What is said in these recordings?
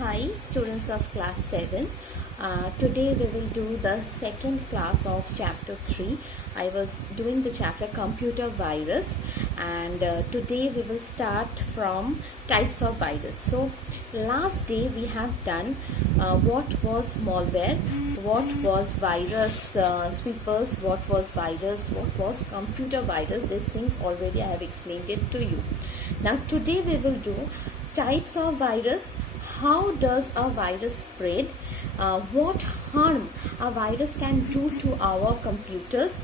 Hi students of class 7. Today we will do the second class of chapter 3. I was doing the chapter computer virus, and today we will start from types of virus. So last day we have done what was malware, what was virus sweepers, what was virus, what was computer virus. These things already I have explained it to you. Now today we will do types of virus. How does a virus spread? What harm a virus can do to our computers?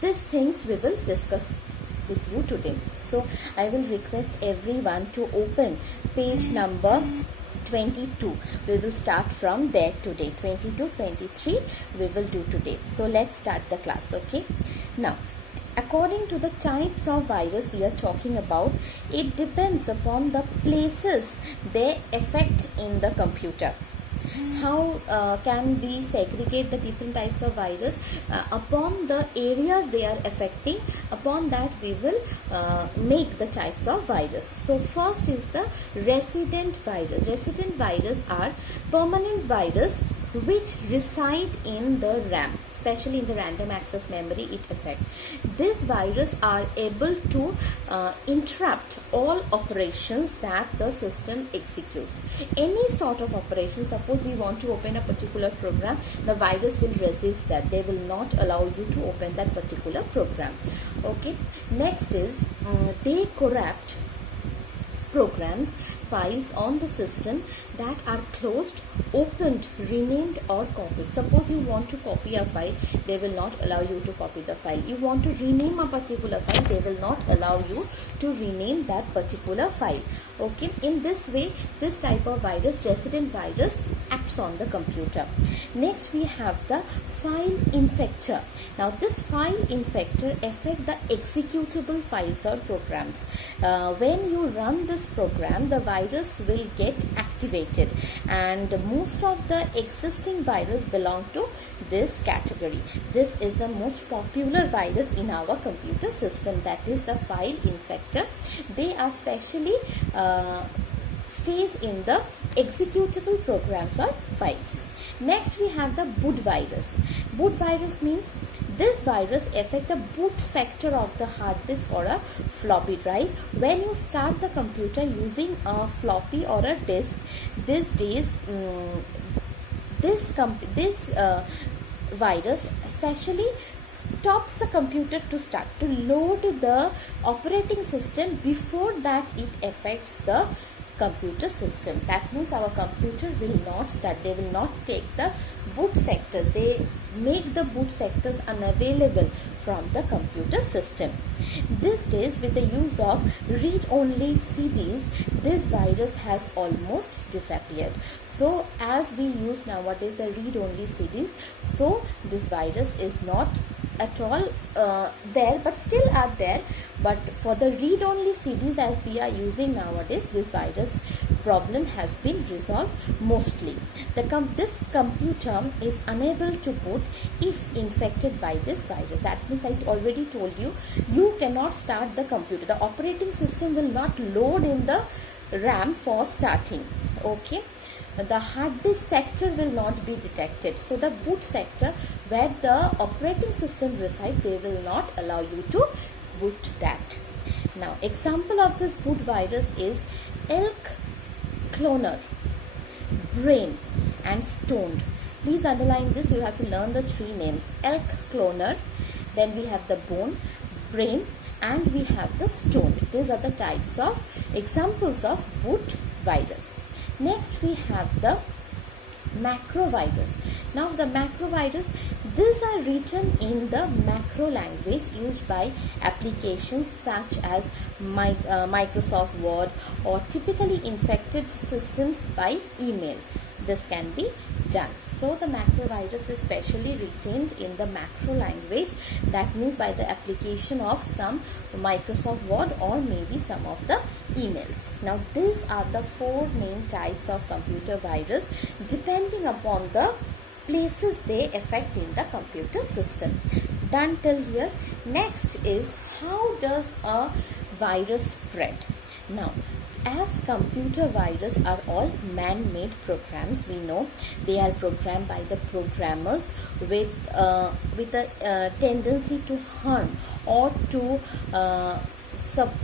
These things we will discuss with you today. So I will request everyone to open page number 22. We will start from there today. 22, 23 we will do today. So let's start the class, okay? Now, according to the types of virus we are talking about, it depends upon the places they affect in the computer. How can we segregate the different types of virus? Upon the areas they are affecting, upon that we will make the types of virus. So first is the resident virus. Resident virus are permanent virus which reside in the RAM, especially in the random access memory it affects. These viruses are able to interrupt all operations that the system executes. Any sort of operation, suppose we want to open a particular program, the virus will resist that. They will not allow you to open that particular program. Okay. Next is they corrupt programs, files on the system that are closed, opened, renamed or copied. Suppose you want to copy a file, they will not allow you to copy the file. You want to rename a particular file, they will not allow you to rename that particular file. Okay, in this way this type of virus, resident virus, acts on the computer. Next we have the file infector. Now this file infector affect the executable files or programs. When you run this program, the virus will get activated, and most of the existing virus belong to this category. This is the most popular virus in our computer system, that is the file infector. They are specially stays in the executable programs or files. Next we have the boot virus. Boot virus means this virus affect the boot sector of the hard disk or a floppy drive. When you start the computer using a floppy or a disk, these days this virus especially stops the computer to start to load the operating system before that it affects the computer system. That means our computer will not start. They will not take the boot sectors. They make the boot sectors unavailable from the computer system. These days, with the use of read-only CDs, this virus has almost disappeared. So as we use nowadays the read-only CDs, so this virus is not at all there, but still are there. But for the read-only CDs as we are using nowadays, this virus problem has been resolved mostly. This computer is unable to boot if infected by this virus. That means I already told you, you cannot start the computer. The operating system will not load in the RAM for starting. Okay. The hard disk sector will not be detected. So the boot sector where the operating system resides, they will not allow you to boot that. Now example of this boot virus is elk cloner, brain and stoned. Please underline this. You have to learn the three names. Elk cloner, then we have the bone, brain, and we have the stoned. These are the types of examples of boot virus. Next we have the macro virus. Now the macro virus, these are written in the macro language used by applications such as Microsoft Word, or typically infected systems by email. This can be done. So the macro virus is specially retained in the macro language. That means by the application of some Microsoft Word or maybe some of the emails. Now these are the four main types of computer virus depending upon the places they affect in the computer system. Done till here. Next is, how does a virus spread? Now as computer viruses are all man-made programs, we know they are programmed by the programmers with a tendency to harm or to stop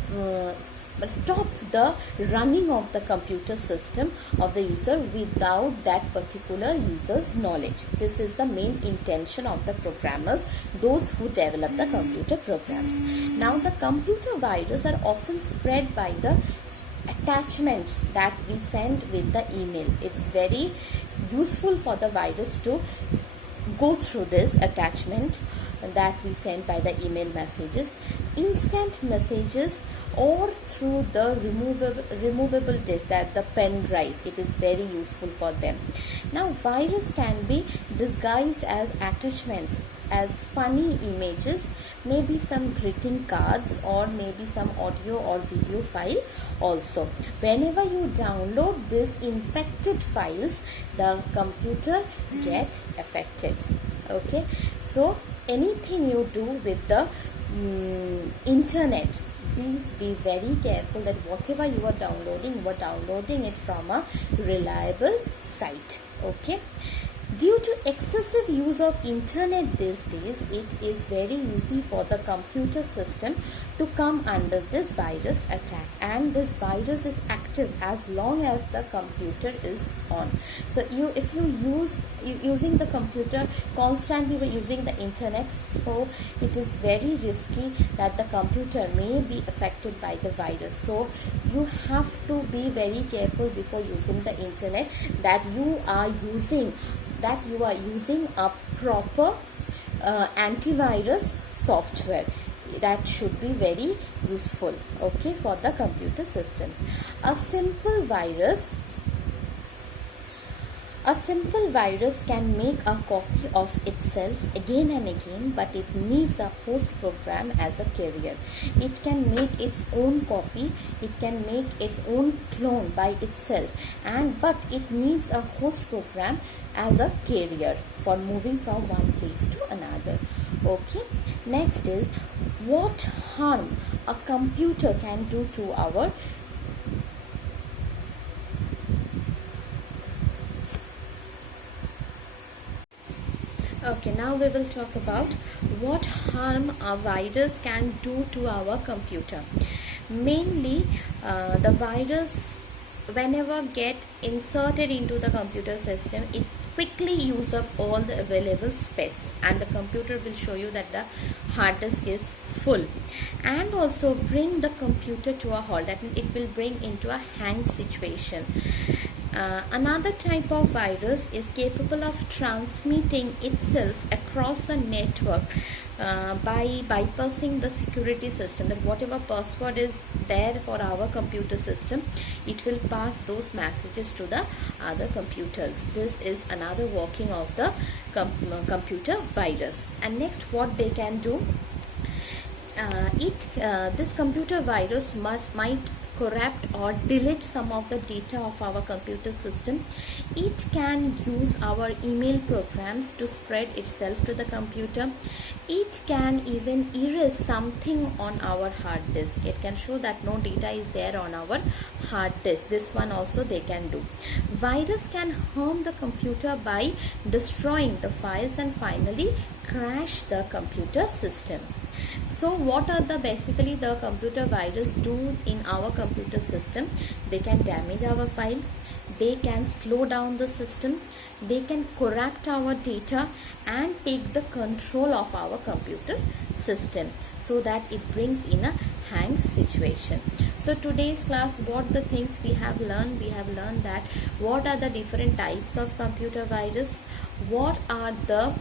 the running of the computer system of the user without that particular user's knowledge. This is the main intention of the programmers, those who develop the computer programs. Now the computer viruses are often spread by the attachments that we send with the email. It's very useful for the virus to go through this attachment that we send by the email messages, instant messages, or through the removable disk, that the pen drive. It is very useful for them. Now virus can be disguised as attachments, as funny images, maybe some greeting cards, or maybe some audio or video file also. Whenever you download these infected files, the computer get affected. Okay, so anything you do with the internet, please be very careful that whatever you are downloading it from a reliable site. Okay, due to excessive use of internet these days, it is very easy for the computer system to come under this virus attack, and this virus is active as long as the computer is on. So if you using the computer constantly, by using the internet, so it is very risky that the computer may be affected by the virus. So you have to be very careful before using the internet, that you are using a proper antivirus software. That should be very useful, okay, for the computer system. A simple virus can make a copy of itself again and again, but it needs a host program as a carrier. It can make its own copy, it can make its own clone by itself, but it needs a host program as a carrier for moving from one place to another. Okay, next is what harm a computer can do to our Okay, now we will talk about what harm a virus can do to our computer. Mainly, the virus, whenever get inserted into the computer system, it quickly use up all the available space, and the computer will show you that the hard disk is full, and also bring the computer to a halt. That means it will bring into a hang situation. Another type of virus is capable of transmitting itself across the network by bypassing the security system, that whatever password is there for our computer system, it will pass those messages to the other computers. This is another working of the computer virus. And next, what they can do, this computer virus might corrupt or delete some of the data of our computer system. It can use our email programs to spread itself to the computer. It can even erase something on our hard disk. It can show that no data is there on our hard disk. This one also they can do. Virus can harm the computer by destroying the files and finally crash the computer system. So what are basically the computer virus do in our computer system? They can damage our file, they can slow down the system, they can corrupt our data and take the control of our computer system, so that it brings in a hang situation. So today's class, what the things we have learned that what are the different types of computer virus, what are the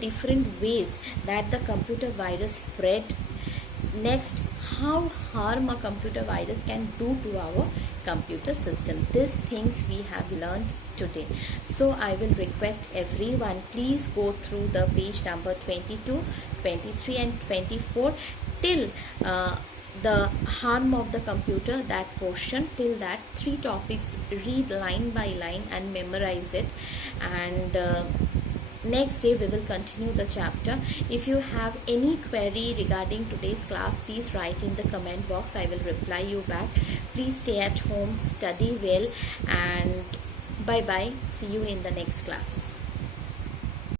different ways that the computer virus spread. Next, how harm a computer virus can do to our computer system. These things we have learned today. So I will request everyone, please go through the page number 22, 23 and 24 till the harm of the computer, that portion, till that 3 topics, read line by line and memorize it. And next day we will continue the chapter. If you have any query regarding today's class, please write in the comment box. I will reply you back. Please stay at home, study well, and bye bye. See you in the next class.